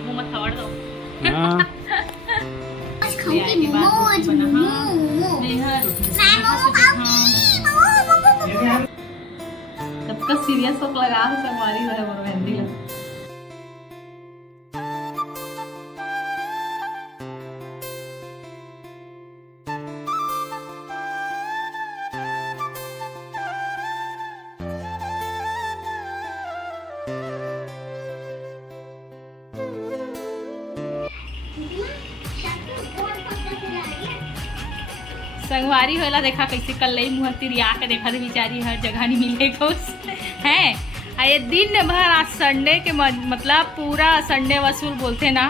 मुंह मत थवड़ दो। आज खाऊंगी मोमो, आज मोमो। कब का सीरियस हो लगा संगवारी है मोर मेहंदी लगा। संगवारी होला देखा कैसे कल लई मुँह तिरिया के देखा थे बेचारी हर जगह नहीं मिले को है। ये दिन भर आज संडे के मतलब पूरा संडे वसूल बोलते ना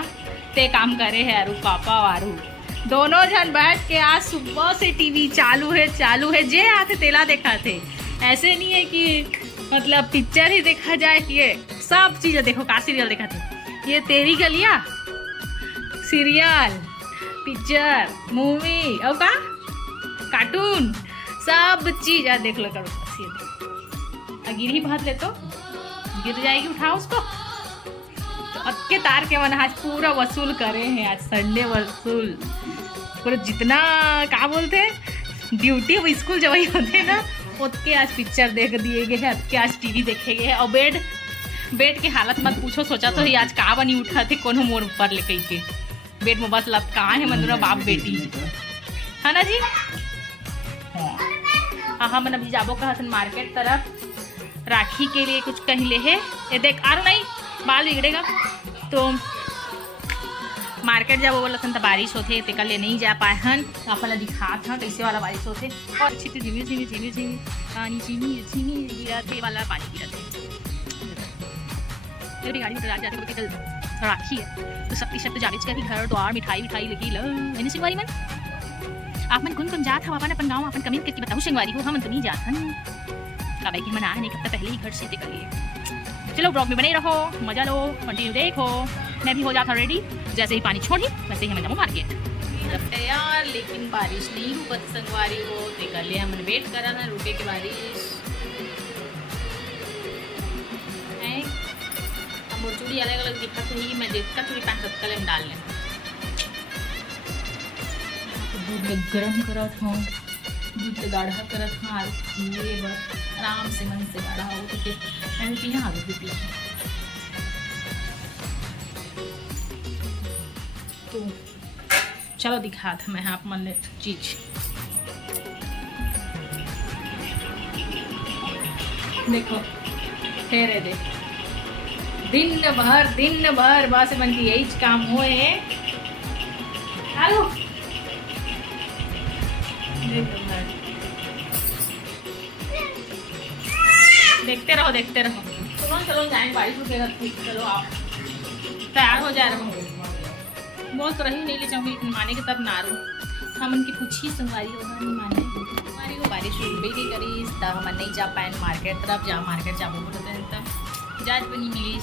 ते काम करे है आरू पापा आरू दोनों जन बैठ के आज सुबह से टीवी चालू है जे आते तेला देखा थे। ऐसे नहीं है कि मतलब पिक्चर ही देखा जाए कि ये सब चीज़ें देखो का सीरियल देखा थे। ये तेरी गलिया सीरियल पिक्चर मूवी और का कार्टून सब चीज देख लो करो। गिर ही भात ले तो गिर जाएगी, उठाओ उसको। तो अक्के तार के मन आज पूरा वसूल करे हैं। आज संडे वसूल पूरा जितना क्या बोलते हैं ड्यूटी वो स्कूल जब ही होते ना उसके आज पिक्चर देख दिए गए हैं। के आज टीवी देखे गए हैं। और बेड की हालत मत पूछो। सोचा तो ही आज का बनी उठा थे कोनो मोड़ पर ले कही के बेड में बस लत कहाँ है मंदुरा बाप बेटी है ना जी। हाँ मन अभी जाबो कहा मार्केट तरफ राखी के लिए कुछ कहीं ले है। ये देख आ रहा नहीं बाल बिगड़ेगा तो मार्केट जाबो बोला तो बारिश होते ते कल नहीं जा पाए हन। अपन दिखा था कैसे वाला बारिश होते और अच्छी झिमी झिमी झिमी झिमी पानी झिमी झिमी गिराते वाला पानी गिराते। मेरी गाड़ी में जाते बोलते कल राखी है तो सब टी-शर्ट तो जावेज का ही घर द्वार मिठाई विठाई लगी लो सिंगवारी मन आप मन कौन जात हो अपन गाँव अपन कमेंट करके बताओ सिंगवारी हो हम तो नहीं जात हन कब कि मन आने कब तक पहले ही घर से निकल लिए। चलो ब्लॉग में बने रहो मजा लो कंटिन्यू देखो। मैं भी हो जाता रेडी जैसे ही पानी छोड़ी वैसे ही मैं जाऊँ मार्केट तैयार। लेकिन बारिश नहीं रुकत संगवारी हो तो कर लिया हमने वेट करा ना रुके के बारिश और चूड़ी अलग अलग दिखा तो ही मैं देखता चूड़ी पैंट कल में डाल लें दूध में गर्म करा था दूध से गाढ़ा करा था ये बस आराम से मन से गाढ़ा हो तो फिर मैंने पिया आ गई पी तो चलो दिखा था मैं आप मन चीज देखो फेरे दे दिन भर बस मन की यही काम हुए आलू देखते रहो चलो जाए बारिश रुकेगा चलो आप तैयार हो जा रहे बहुत रही नहीं ले जाऊंगी माने के तब नारू हम उनकी पूछी संगवारी होगा नहीं माने हमारी को बारिश बेगी करी तब हम नहीं जा पाए मार्केट तरफ जा मार्केट जाबो बोलते हैं तब जाज बनी मिली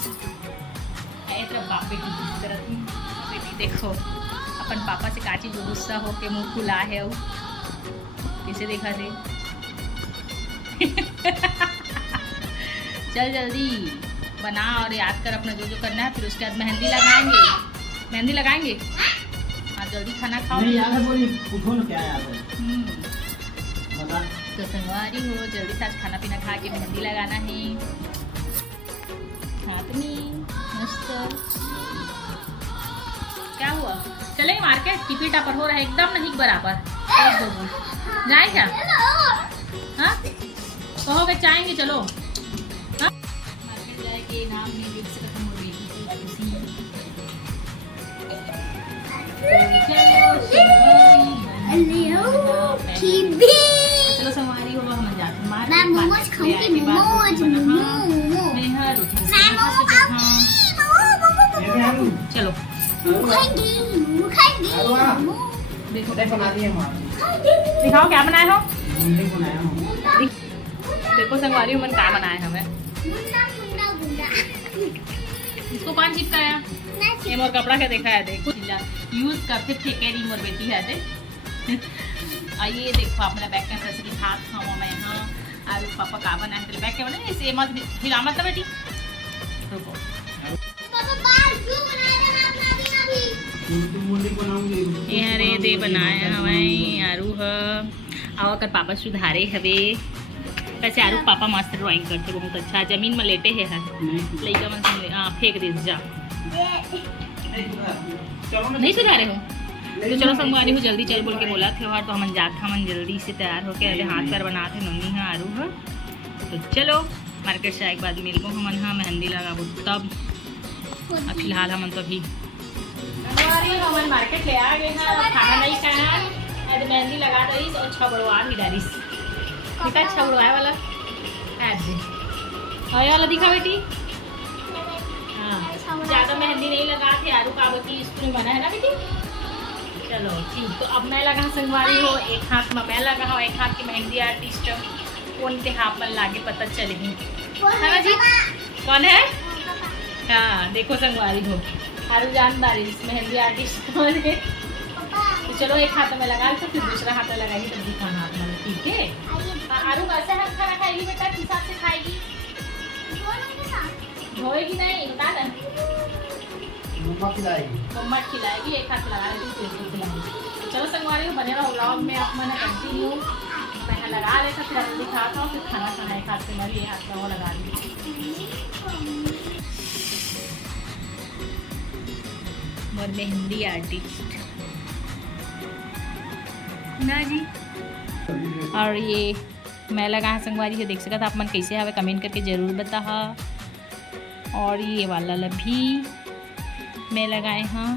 तरफ बाप बेटी देखो अपन पापा से काची जो गुस्सा हो के मुँह खुला है वो कैसे देखा थे चल जल्दी बना और याद कर अपना जो जो करना है फिर उसके बाद मेहंदी लगाएंगे हाँ जल्दी खाना खाओ तो संगवारी हो जल्दी से आज खाना पीना खा के मेहंदी लगाना है हाथ में मस्त। क्या हुआ चलेंगे मार्केट टिपिटा पर हो रहा है एकदम नहीं बराबर जाए क्या हाँ कहोगे चाहेंगे चलो हाँ मार्केट जाएंगे नाम नहीं लिख से खत्म हो गई चलो संगवारी हो हम जाते मैं मोमोज खाऊंगी चलो देखो दिखाओ क्या बनाए हो देखो संगवारी मन क्या बनाए हमें इसको कौन चिपकाया ये मोर कपड़ा क्या देखा है देखो यूज करते फेंके रही मोर बेटी है आइए देखो अपना बैक कैमरा से दिखा खाऊँ मैं यहाँ और पापा का बनाए तेरे बैक कैमरा इसे मत हिला मत बेटी रुको यहाँ रे दे बनाए हमें आरू ह आवा कर पापा सुधारे हवे। वैसे आरू पापा मस्त ड्राइंग करते बहुत अच्छा। जमीन में लेटे है लड़का मन फेंक दे जा। नहीं सुधारे हो तो चलो संगवारी हो जल्दी चल बोल के बोला थे और तो हम जाते हमन जल्दी से तैयार होके अरे हाथ पैर बनाते नन्नी है आरू है। तो चलो मार्केट से एक बाद मिलबो हमन हाँ मेहंदी लगाबो तब। फिलहाल हमन तो अभी हमन मार्केट ले आ गए हैं। खाना नहीं खाना आज मेहंदी लगा रही और छबड़वा भी डाली कितना छबड़वाए वाला आज वाला दिखा बेटी। हाँ ज़्यादा मेहंदी नहीं लगा थे आरू का की स्कूल बना है ना बेटी। चलो ठीक तो अब मैं लगा संगवारी हो एक हाथ में मैं लगा हूँ एक हाथ की मेहंदी आर्टिस्ट कौन के हाथ में लागे पता चलेगी है जी कौन है। हाँ देखो संगवारी हो आरू जानदारी मेहंदी आर्टिस्ट कौन है। तो चलो एक हाथ में लगा तो फिर दूसरा हाथ में लगाएगी तब दिखाना हाथ में ठीक है। आरू कैसे हाथ खाना खाएगी बेटा किस हिसाब से खाएगी धोएगी नहीं बता ना मम्मा खिलाएगी एक हाथ लगा लेगी फिर उसको खिलाएगी। चलो संगवारी हो बने रहो व्लॉग में आप मैंने कंटिन्यू मैं लगा लेता फिर आपको दिखाता हूँ फिर खाना खाना एक हाथ से मैं ये हाथ में वो लगा दूँगी और मेहंदी आर्टिस्ट ना जी। और ये मैं लगा संगवारी हो देख सकता आप मन कैसे हवे कमेंट करके ज़रूर बता। और ये वाला भी मैं लगाए हाँ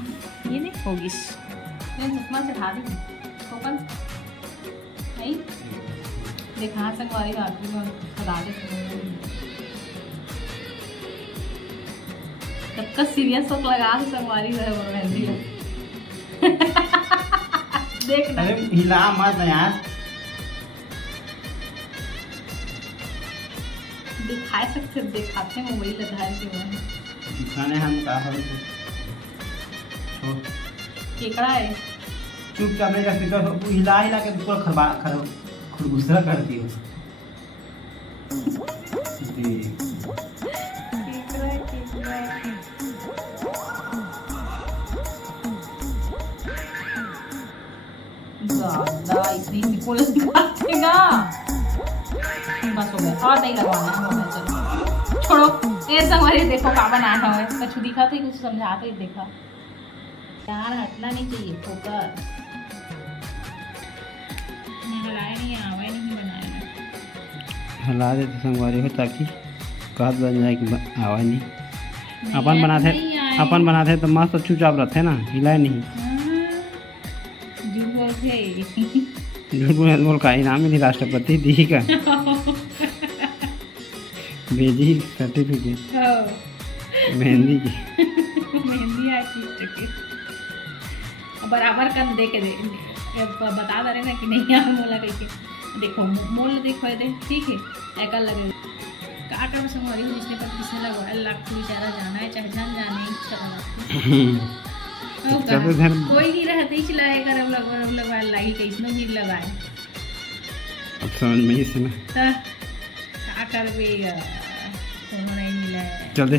ये नहीं होगी चश्मा से ढा दी ओपन नहीं देखा संगवारी आती में खदा दे तब का सीरियस होक लगा संगवारी है वो मेहंदी देखना हिला मत यार दिखा सकते दिखाते हैं मोबाइल लगा के दिखाने हम का हो केकड़ा है चुपचाप मेरा स्पीकर हिला हिला के पूरा खुरगुसरा करती हो। इतनी पुलिस दिखाएगा बस हो गया और नहीं लगवाना है हो गया चलो छोड़ो ये संगवारी देखो का बनाना है कुछ दिखा तो कुछ समझा तो देखा यार हटना नहीं चाहिए फोकस हलाए नहीं आवे नहीं बनाया हिला देते संगवारी हो ताकि कहत बन जाए कि आवाज नहीं अपन बनाते तो मस्त चुपचाप रहते ना हिलाए नहीं झूठ बोल का इनाम मिली राष्ट्रपति दी का भेजी सर्टिफिकेट मेहंदी की मेहंदी आर्टिस्ट के बराबर कर दे के बता दे रहे ना कि नहीं यार मोला कह देखो मोल देखो दे ठीक है एक लगे का कर संगवारी हो जिसने पर किसने लगा लाख को बेचारा जाना है चाहे जान जाने इच्छा कोई नहीं रहते ही चलाएगा रब लगा लागी कैसनो भी लगाए अब समझ में ही सुना क्या कर बे नहीं मिला चल दे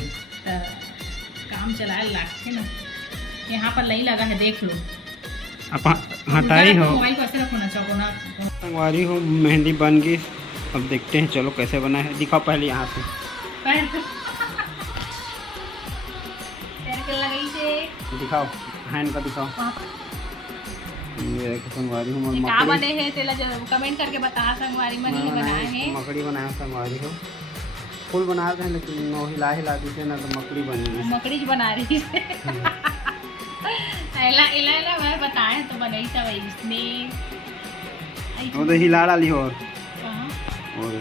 काम चलाए लागते ना यहाँ पर नहीं लगा है देख लो आप हटाई हो मोबाइल को ऐसे रखो ना चौकोना संगवारी हो मेहंदी बन गई। अब देखते हैं चलो कैसे बना है दिखाओ पहले यहाँ से पैर के लगाई से दिखाओ हैंड का दिखाओ ये देखो संगवारी हो क्या बने हैं तेला जरूर कमेंट करके बता संगवारी में नहीं बनाए हैं मकड़ी बनाया संगवारी हो फूल बना रहे हैं लेकिन वो हिला हिला दीजिए ना तो मकड़ी बन गई मकड़ी बना रही है इला मैं बताए तो बनाई था भाई इसने वो तो हिला डाली हो कहां और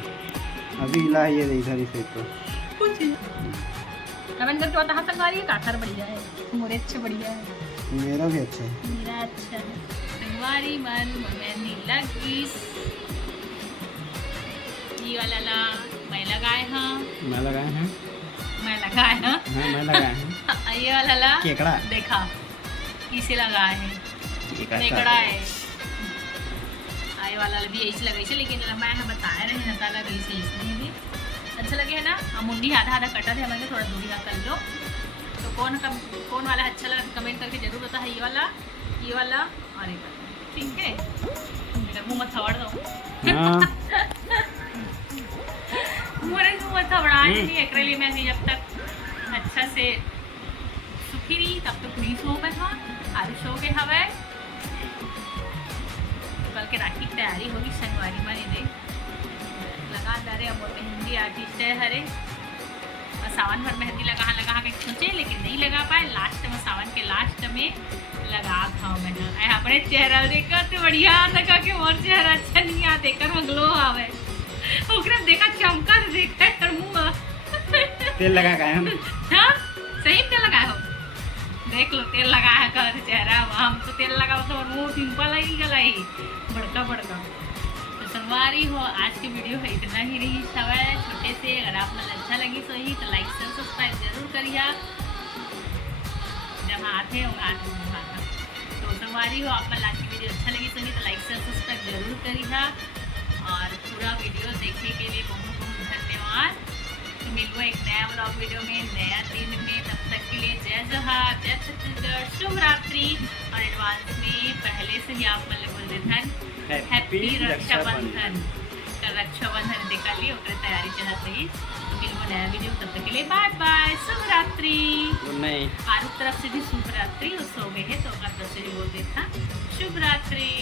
अभी हिला है ये इधर ही से तो कुछ कमेंट करके बता संगवारी का आखिर बढ़िया है मोरे अच्छे बढ़िया है मेरा भी अच्छा है मेरा अच्छा है संगवारी मन मेहंदी लगी ये वाला ला मैं लगाए हाँ मैं लगाए हैं मैं लगाए हाँ मैं लगाए हैं ये वाला ला केकड़ा देखा किसे लगाए हैं केकड़ा है आए वाला भी ऐसे लगे से लेकिन मैं बताया नहीं नता लगे से इसमें भी अच्छा लगे है ना हम मुंडी आधा आधा कटा थे हमारे थोड़ा दूरी का कर लो तो कौन वाला अच्छा लगा कमेंट करके जरूर बता है, ये वाला और ये वाला, ठीक है। मेरा मुँह मत थवड़ दो, मुँह मत थवड़ा नहीं एक लिए मैं जब तक अच्छा से सुखी रही तब तक नहीं सो में था आज सो के हवा। कल के राखी की तैयारी होगी शनिवारी मानी दे लगा दारे अब मेहंदी आर्टिस्ट है हरे और सावन भर मेहंदी लगा के सोचे लेकिन नहीं लगा पाए। लास्ट में सावन के लास्ट में लगा खाओ मैं अपने चेहरा देखा तो बढ़िया लगा कि और चेहरा अच्छा नहीं आ देखकर में ग्लो आवे ओकरे देखा चमका देखा कर मुंह तेल लगा का हम हाँ सही तेल लगाए हो देख लो तेल लगा है कर चेहरा हम तो तेल लगा तो मुंह पिंपल ही गला ही बड़का तो संगवारी हो आज की वीडियो है इतना ही रही सवाल छोटे से। अगर आप मन अच्छा लगी तो ही तो लाइक शेयर सब्सक्राइब जरूर करिए जहाँ आते वहाँ तो संगवारी हो आप मन आज की वीडियो अच्छा लगी तो ही तो लाइक शेयर सब्सक्राइब जरूर करिए और पूरा वीडियो देखने के लिए बहुत बहुत धन्यवाद। तो मिलूँ एक नया ब्लॉग वीडियो में नया दिन में, तब तक के लिए जय जोहार, जय छत्तीसगढ़, शुभ रात्रि और एडवांस में पहले से ही आप मतलब बोल देते हैप्पी रक्षाबंधन का रक्षाबंधन देखा लिए ओकरे तैयारी चलत रही। तो मिलूँ नया वीडियो, तब तक के लिए बाय बाय, शुभ रात्रि। आरू तरफ से भी शुभ रात्रि और सो गए है तो तरफ से भी बोल देता शुभ रात्रि।